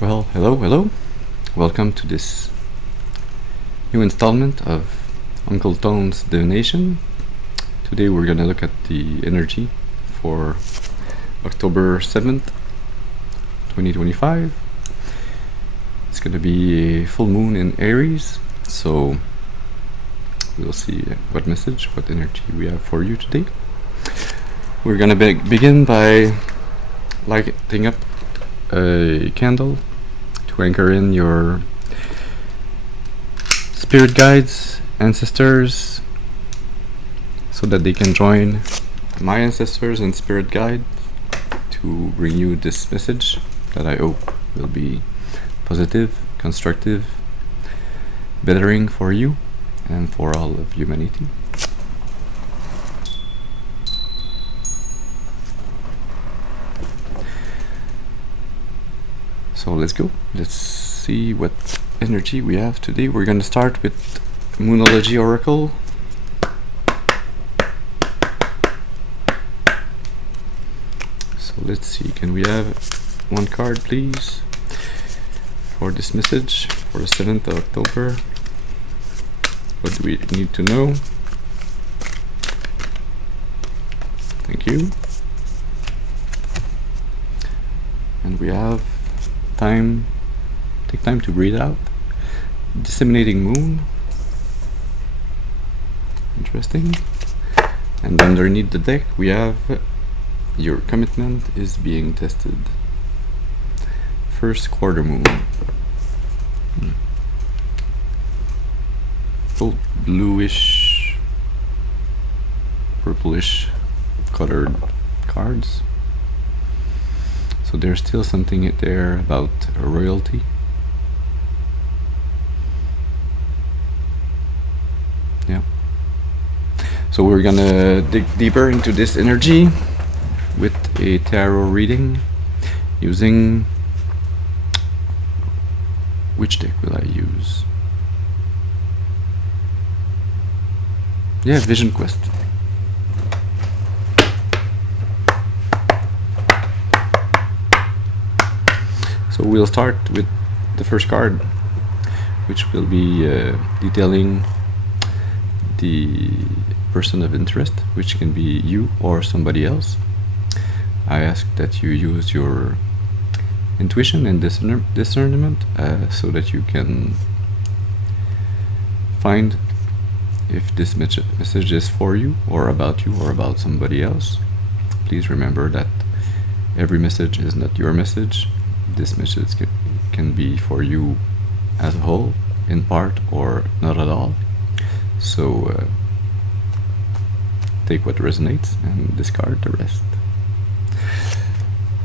Well, hello. Welcome to this new installment of Uncle Tone's Divination. Today we're gonna look at the energy for October 7th, 2025. It's gonna be a full moon in Aries, so we'll see what message, what energy we have for you today. We're gonna begin by lighting up a candle to anchor in your spirit guides, ancestors, so that they can join my ancestors and spirit guides to bring you this message that I hope will be positive, constructive, bettering for you and for all of humanity. So let's go. Let's see what energy we have today. We're going to start with Moonology Oracle. So let's see. Can we have one card, please, for this message for the 7th of October? What do we need to know? Thank you. And we have time. Take time to breathe out. Disseminating moon. Interesting. And underneath the deck we have your commitment is being tested. First quarter moon. Both bluish, purplish colored cards. So there's still something there about royalty. Yeah. So we're gonna dig deeper into this energy with a tarot reading using, which deck will I use? Yeah, Vision Quest. So we'll start with the first card, which will be detailing the person of interest, which can be you or somebody else. I ask that you use your intuition and discernment so that you can find if this message is for you or about somebody else. Please remember that every message is not your message. This message can be for you as a whole, in part, or not at all. So take what resonates and discard the rest.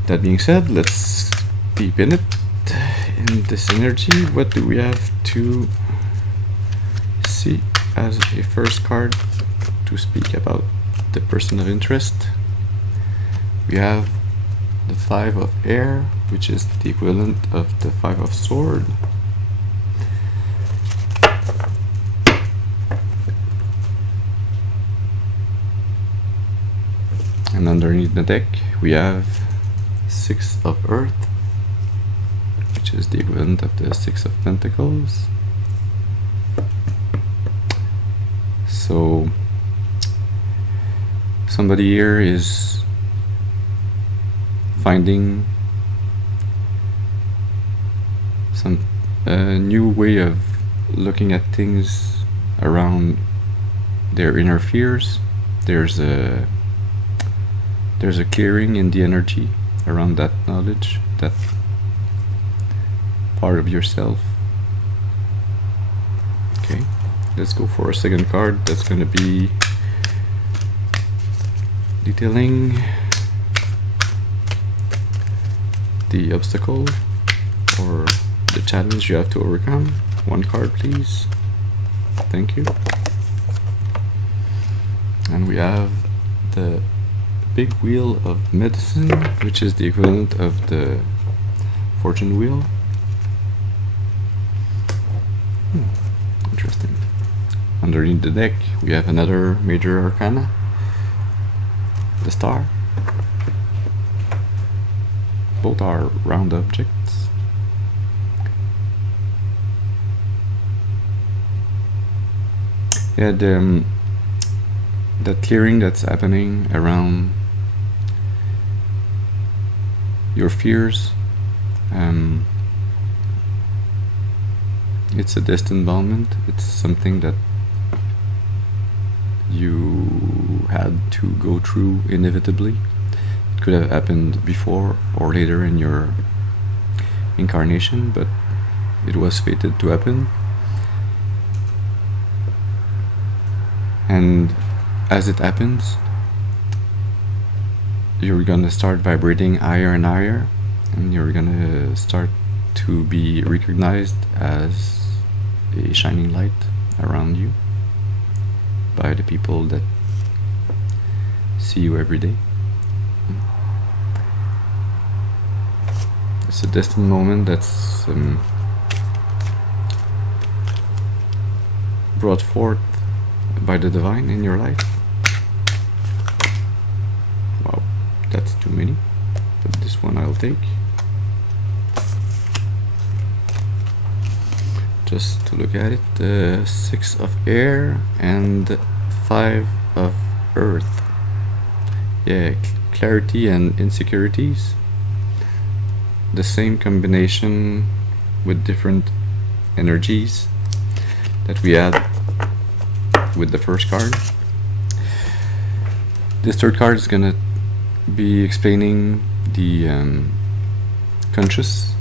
That being said, let's deep in it. In this energy, what do we have to see as a first card to speak about the person of interest? We have the 5 of air, which is the equivalent of the 5 of sword. And underneath the deck we have 6 of earth, which is the equivalent of the 6 of pentacles. So somebody here is finding some new way of looking at things around their inner fears. There's a clearing in the energy around that knowledge, that part of yourself. Okay, let's go for a second card. That's going to be detailing the obstacle or the challenge you have to overcome. One card, please. Thank you. And we have the big wheel of medicine, which is the equivalent of the fortune wheel. Interesting. Underneath the deck we have another major arcana, the star. Both are round objects. Yeah, the clearing that's happening around your fears, it's a distant moment. It's something that you had to go through inevitably. It could have happened before or later in your incarnation, but it was fated to happen. And as it happens, you're gonna start vibrating higher and higher, and you're gonna start to be recognized as a shining light around you by the people that see you every day. It's a distant moment that's brought forth by the divine in your life. Wow, that's too many, but this one I'll take. Just to look at it, 6 of air and 5 of earth. Yeah, clarity and insecurities. The same combination with different energies that we had with the first card. This third card is gonna be explaining the conscious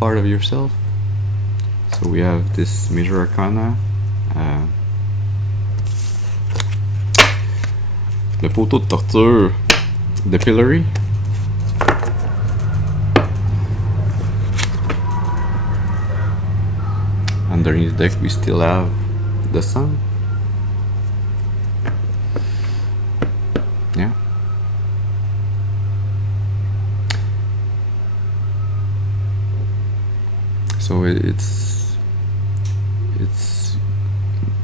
part of yourself. So we have this major arcana, le poteau de torture, the pillory. Underneath the deck we still have the sun. Yeah. So it's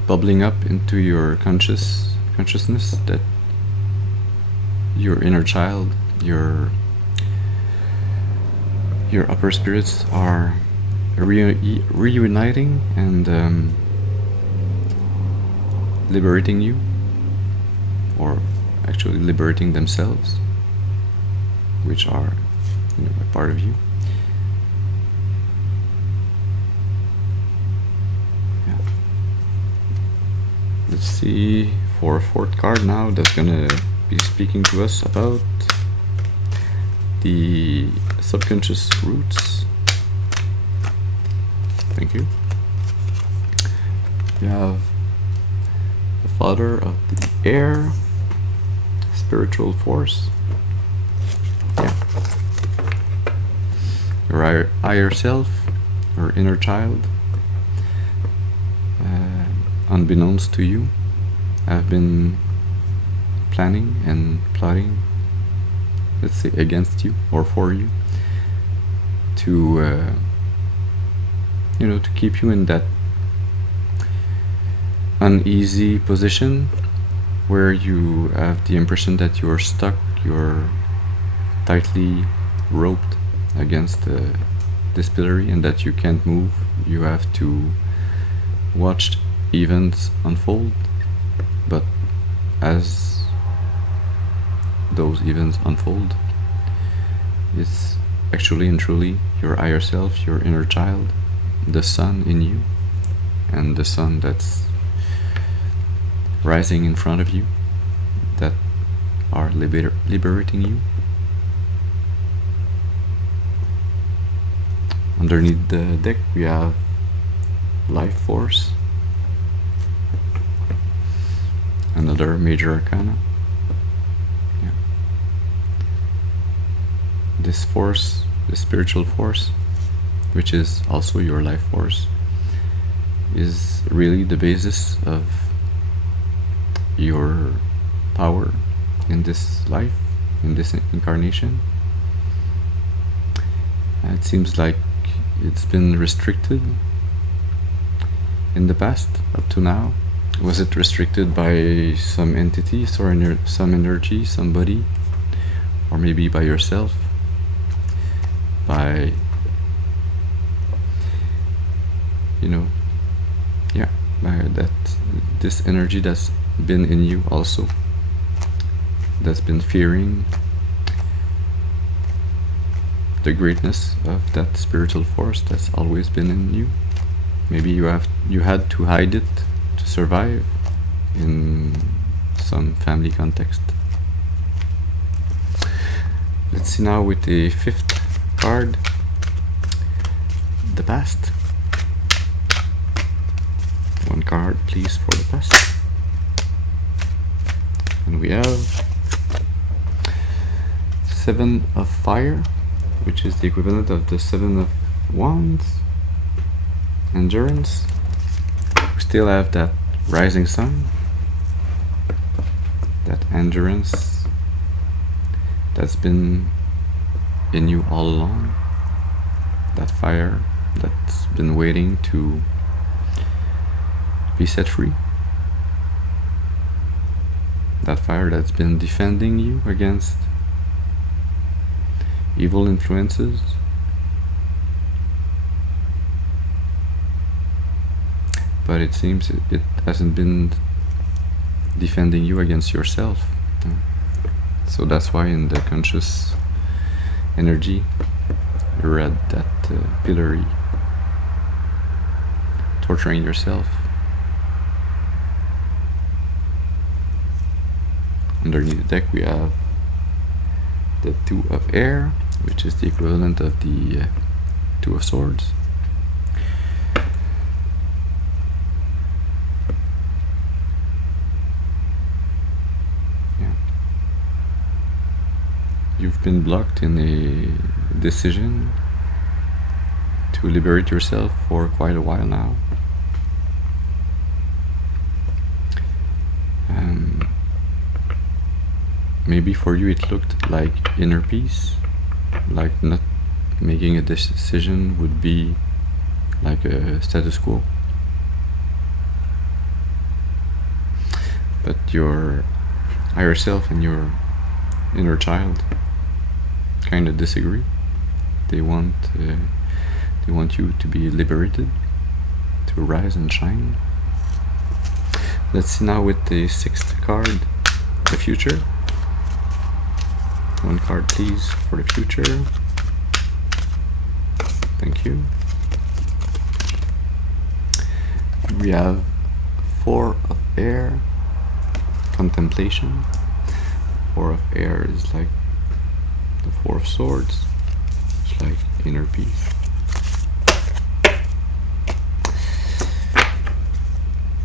bubbling up into your consciousness that your inner child, your upper spirits are reuniting and liberating you, or actually liberating themselves, which are, you know, a part of you. Yeah. Let's see for a fourth card now that's gonna be speaking to us about the subconscious roots. Thank you. You have the father of the air, spiritual force. Yeah. Your higher self, your inner child, unbeknownst to you, have been planning and plotting, let's say, against you or for you, to you know, to keep you in that uneasy position where you have the impression that you're stuck, you're tightly roped against this pillory, and that you can't move. You have to watch events unfold, but as those events unfold, it's actually and truly your higher self, your inner child, the sun in you, and the sun that's rising in front of you, that are liberating you. Underneath the deck we have life force, another major arcana. Yeah. This force, the spiritual force, which is also your life force, is really the basis of your power in this life, in this incarnation. It seems like it's been restricted in the past up to now. Was it restricted by some entity, or some energy, somebody, or maybe by yourself, by, you know, yeah, by this energy that's been in you also, that's been fearing the greatness of that spiritual force that's always been in you. Maybe you had to hide it to survive in some family context. Let's see now with the 5th card, the past. One card please for the past. And we have 7 of Fire, which is the equivalent of the 7 of Wands. Endurance. We still have that rising sun, that endurance that's been in you all along, that fire that's been waiting to be set free, that fire that's been defending you against evil influences. But it seems it hasn't been defending you against yourself. So that's why in the conscious energy you're at that pillory, torturing yourself. Underneath the deck we have the 2 of Air, which is the equivalent of the 2 of Swords. You've been blocked in a decision to liberate yourself for quite a while now. Maybe for you it looked like inner peace, like not making a decision would be like a status quo. But your higher self and your inner child kind of disagree. They want you to be liberated, to rise and shine. Let's see now with the 6th card, the future. One card please for the future. Thank you. We have 4 of Air, contemplation. 4 of Air is like the 4 of Swords. It's like inner peace.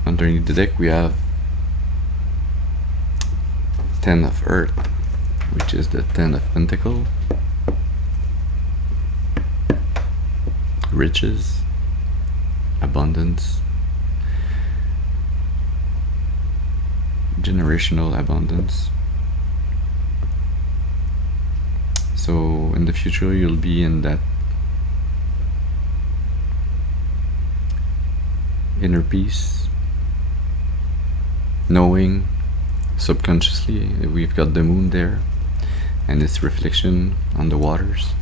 Underneath the deck we have 10 of Earth, which is the 10 of Pentacles. Riches, abundance, generational abundance. So in the future you'll be in that inner peace, knowing subconsciously. We've got the moon there and its reflection on the waters.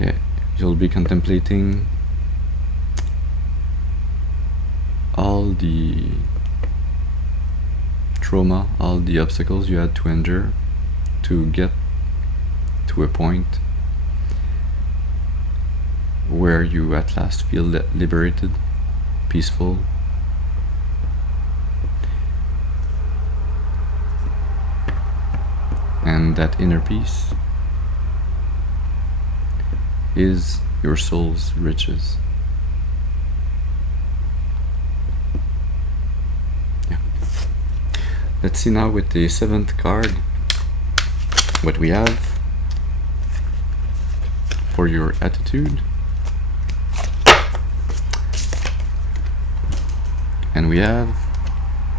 Yeah, you'll be contemplating all the trauma, all the obstacles you had to endure to get to a point where you at last feel liberated, peaceful. And that inner peace is your soul's riches. Yeah. Let's see now with the 7th card what we have for your attitude. And we have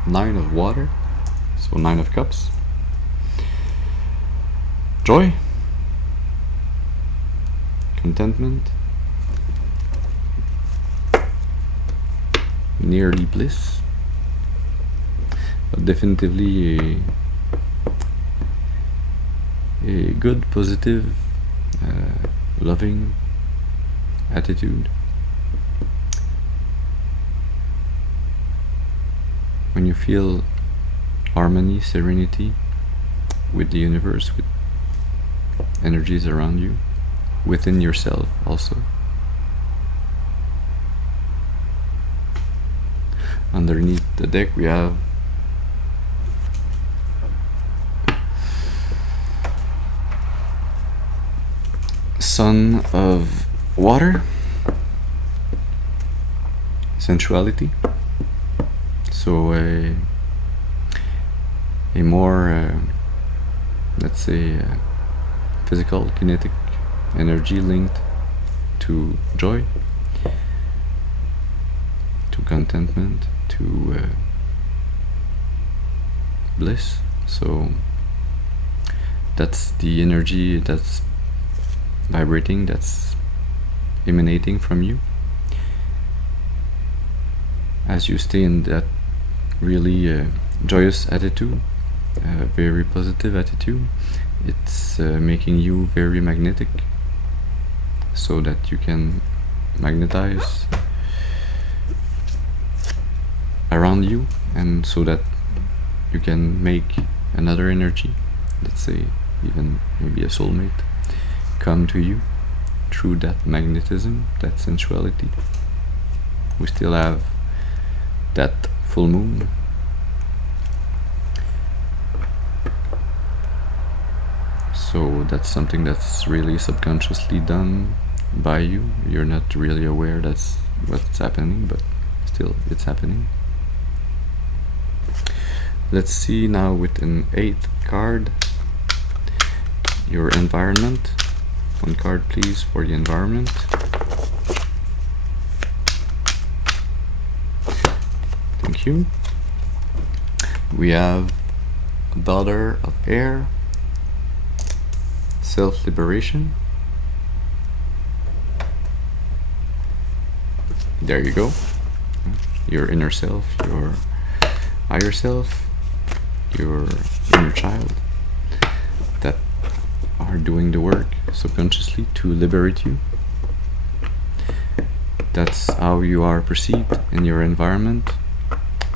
9 of Water, so 9 of Cups. Joy, contentment, nearly bliss, but definitively a good, positive, loving attitude. when you feel harmony, serenity with the universe, with energies around you, within yourself also. Underneath the deck we have Son of Water, sensuality. So a more let's say physical, kinetic energy linked to joy, to contentment, to bliss. So that's the energy that's vibrating, that's emanating from you as you stay in that really joyous attitude, very positive attitude. It's making you very magnetic, so that you can magnetize around you, and so that you can make another energy, let's say even maybe a soulmate, come to you through that magnetism, that sensuality. We still have that full moon. So that's something that's really subconsciously done by you. You're not really aware that's what's happening, but still it's happening. Let's see now with an 8th card, your environment. One card please for the environment. Thank you. We have Daughter of Air, self-liberation. There you go. Your inner self, your higher self, your inner child that are doing the work subconsciously to liberate you. That's how you are perceived in your environment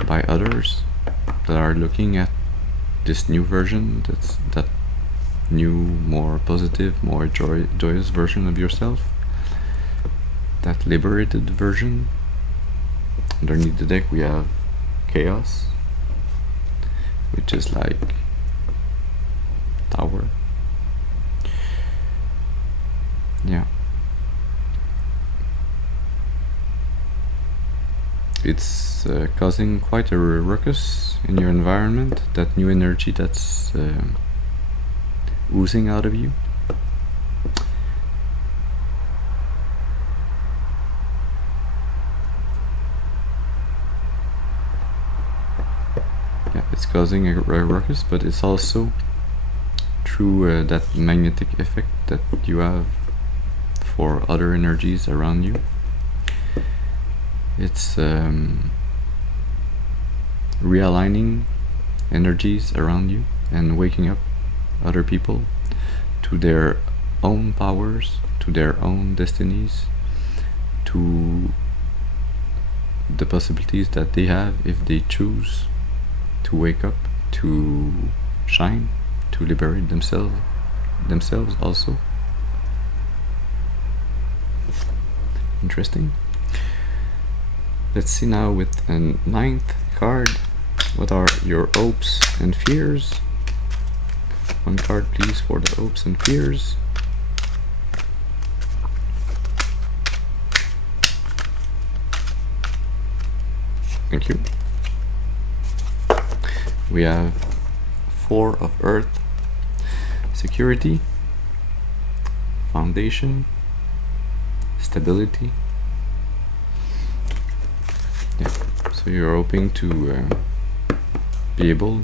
by others that are looking at this new version, that new, more positive, more joyous version of yourself, that liberated version. Underneath the deck we have Chaos, which is like Tower. Yeah, it's causing quite a ruckus in your environment, that new energy that's oozing out of you. Yeah, it's causing a ruckus, but it's also through that magnetic effect that you have for other energies around you. It's realigning energies around you and waking up other people to their own powers, to their own destinies, to the possibilities that they have if they choose to wake up, to shine, to liberate themselves also. Interesting. Let's see now with a 9th card, what are your hopes and fears? One card please for the hopes and fears. Thank you. We have 4 of Earth, security, foundation, stability. Yeah, so you're hoping to be able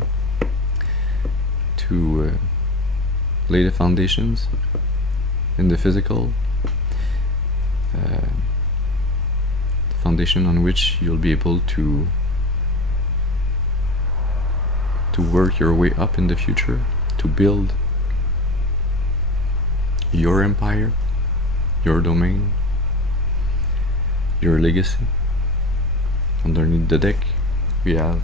to lay the foundations in the physical, the foundation on which you'll be able to work your way up in the future, to build your empire, your domain, your legacy. Underneath the deck we have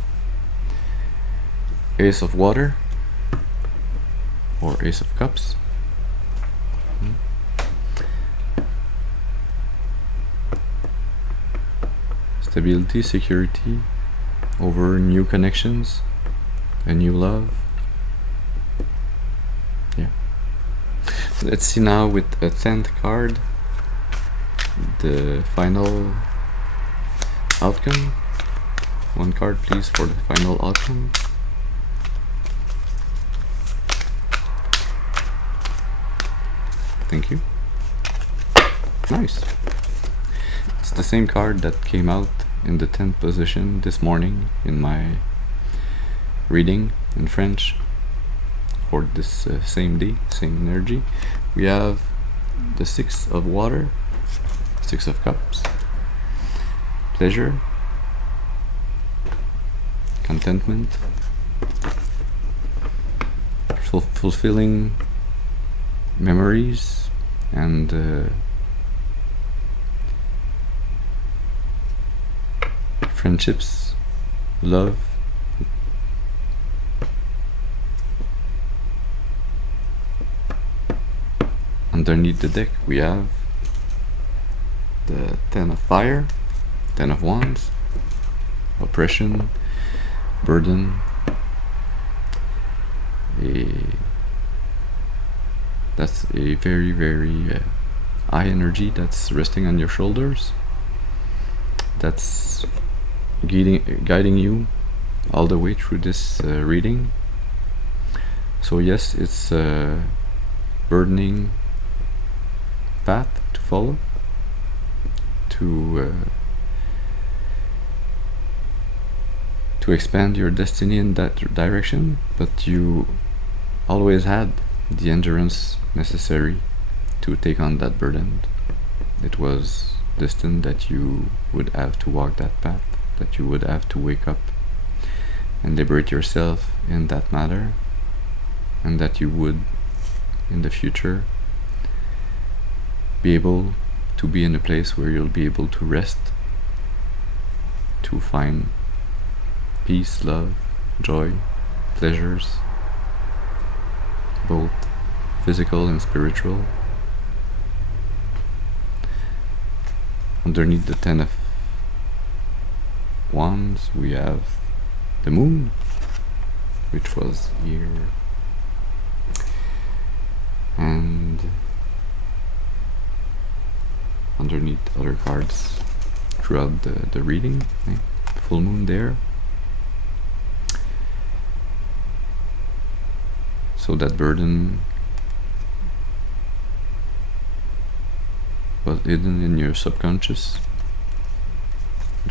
Ace of Water or Ace of Cups. Stability, security over new connections, a new love. Yeah. So let's see now with a 10th card the final outcome. One card please for the final outcome. Thank you. Nice. It's the same card that came out in the 10th position this morning in my reading in French for this same day, same energy. We have the 6 of Water, 6 of Cups, pleasure, contentment, fulfilling memories, and friendships, love. Underneath the deck we have the 10 of Fire, 10 of Wands, oppression, burden, that's a very, very high energy that's resting on your shoulders, that's guiding you all the way through this reading. So yes, it's a burdening path to follow, to expand your destiny in that direction, but you always had the endurance necessary to take on that burden. It was destined that you would have to walk that path, that you would have to wake up and liberate yourself in that matter, and that you would in the future be able to be in a place where you'll be able to rest, to find peace, love, joy, pleasures, both physical and spiritual. Underneath the 10 of Wands we have the Moon, which was here, and underneath other cards throughout the reading, full moon there. So that burden was hidden in your subconscious.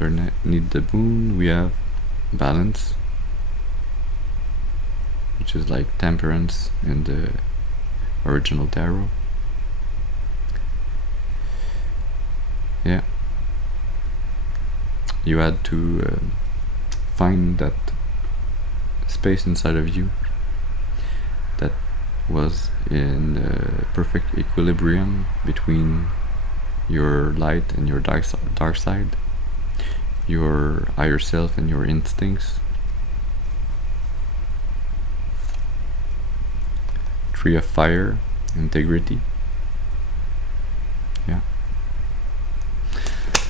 Underneath the moon we have balance, which is like temperance in the original tarot. Yeah, you had to find that space inside of you that was in perfect equilibrium between your light and your dark side, your higher self and your instincts. Tree of Fire, integrity. Yeah.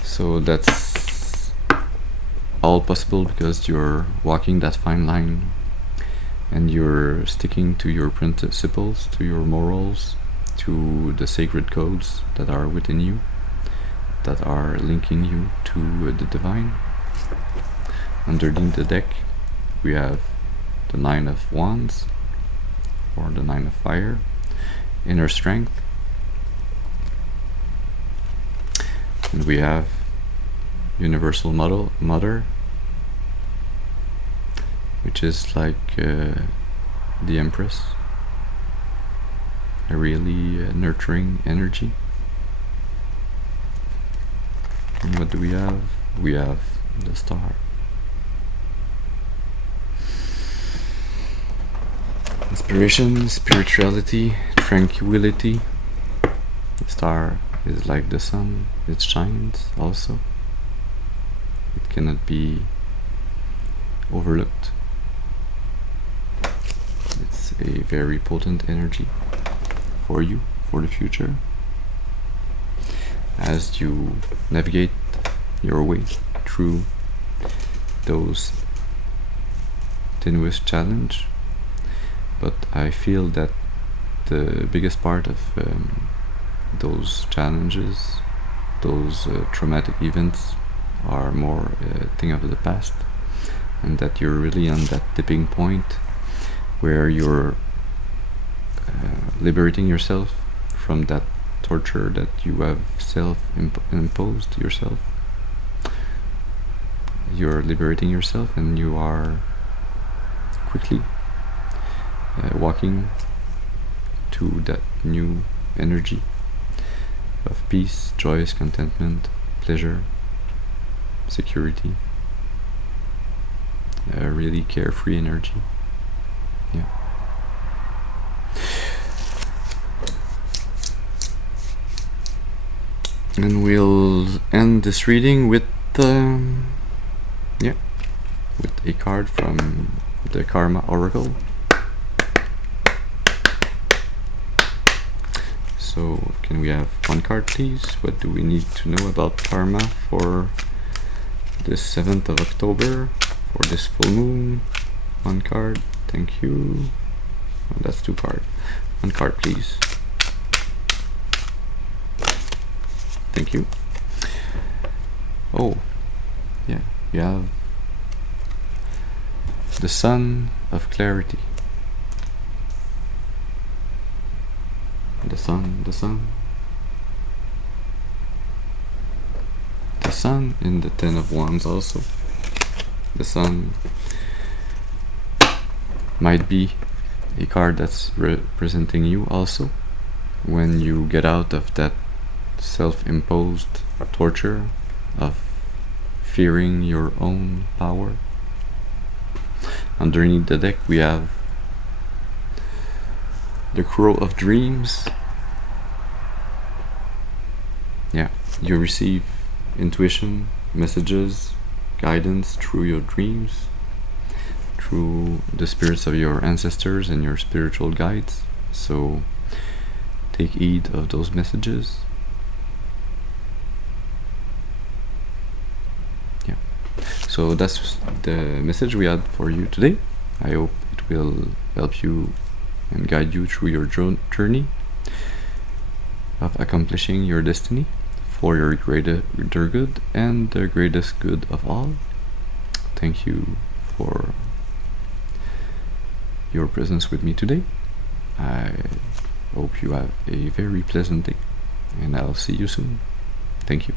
So that's all possible because you're walking that fine line and you're sticking to your principles, to your morals, to the sacred codes that are within you, that are linking you to the divine. Underneath the deck we have the 9 of Wands or the 9 of Fire, inner strength, and we have Universal Mother, which is like the Empress, a really nurturing energy. And what do we have? We have the Star. Inspiration, spirituality, tranquility. The Star is like the sun, it shines also. It cannot be overlooked. a very potent energy for you, for the future, as you navigate your way through those tenuous challenge. But I feel that the biggest part of those challenges, those traumatic events, are more a thing of the past, and that you're really on that tipping point where you're liberating yourself from that torture that you have self-imposed yourself. You're liberating yourself, and you are quickly walking to that new energy of peace, joy, contentment, pleasure, security, a really carefree energy. Yeah. And we'll end this reading with with a card from the Karma Oracle. So can we have one card, please? What do we need to know about karma for this 7th of October, for this full moon? One card, thank you. Oh, that's 2 cards. One card, please. Thank you. Oh, yeah, you have the Sun of Clarity. The sun in the 10 of Wands also. The Sun might be a card that's representing you also, when you get out of that self-imposed torture of fearing your own power. Underneath the deck we have the Crow of Dreams. Yeah, you receive intuition, messages, guidance through your dreams, through the spirits of your ancestors and your spiritual guides. So take heed of those messages. Yeah. So that's the message we had for you today. I hope it will help you and guide you through your journey of accomplishing your destiny for your greater good and the greatest good of all. Thank you for your presence with me today. I hope you have a very pleasant day, and I'll see you soon. Thank you.